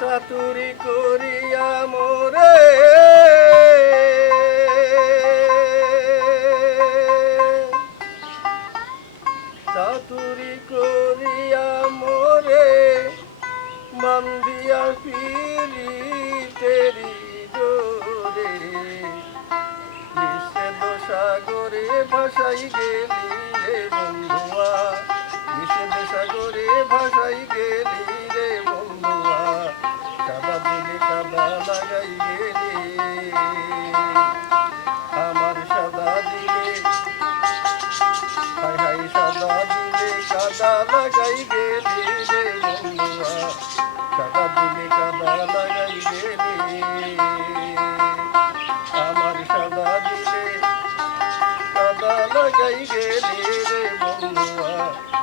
সাতুরি করিয়া মোরে। সাতুরি করিয়া মোরে মন্দিয়া পিরি তেরি দোরে নিষেধ সাগরে ভাসাই গেলি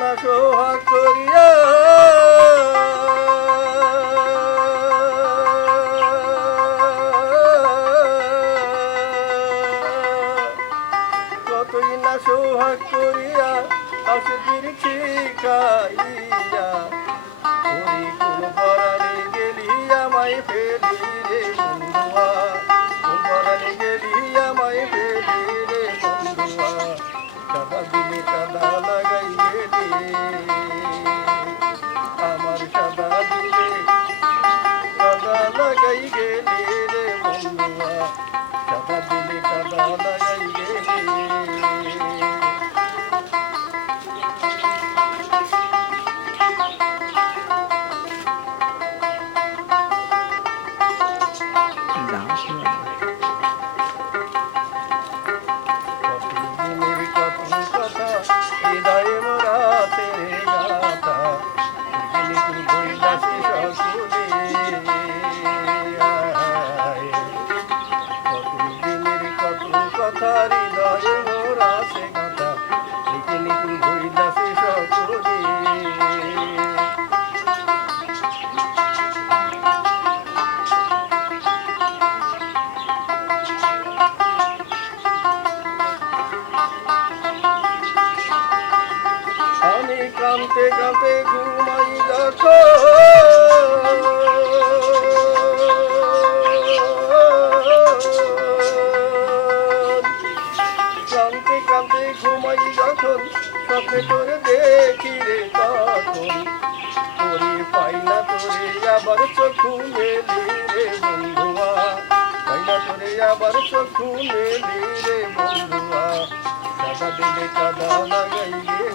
না সোহাগ করিয়া। কতই না সোহাগ করিয়া আসবির শিকাই কানতে কানতে ঘুমাই যাচ্ছ কানতে কানতে ঘুমাই যখন স্বপ্নে তোরে দেখি রে তোরে পাই তোরে আবার মেলি রে বন্ধুয়া। তোরে আবার মেলি রে বন্ধুয়া। কাদা লাগাইলে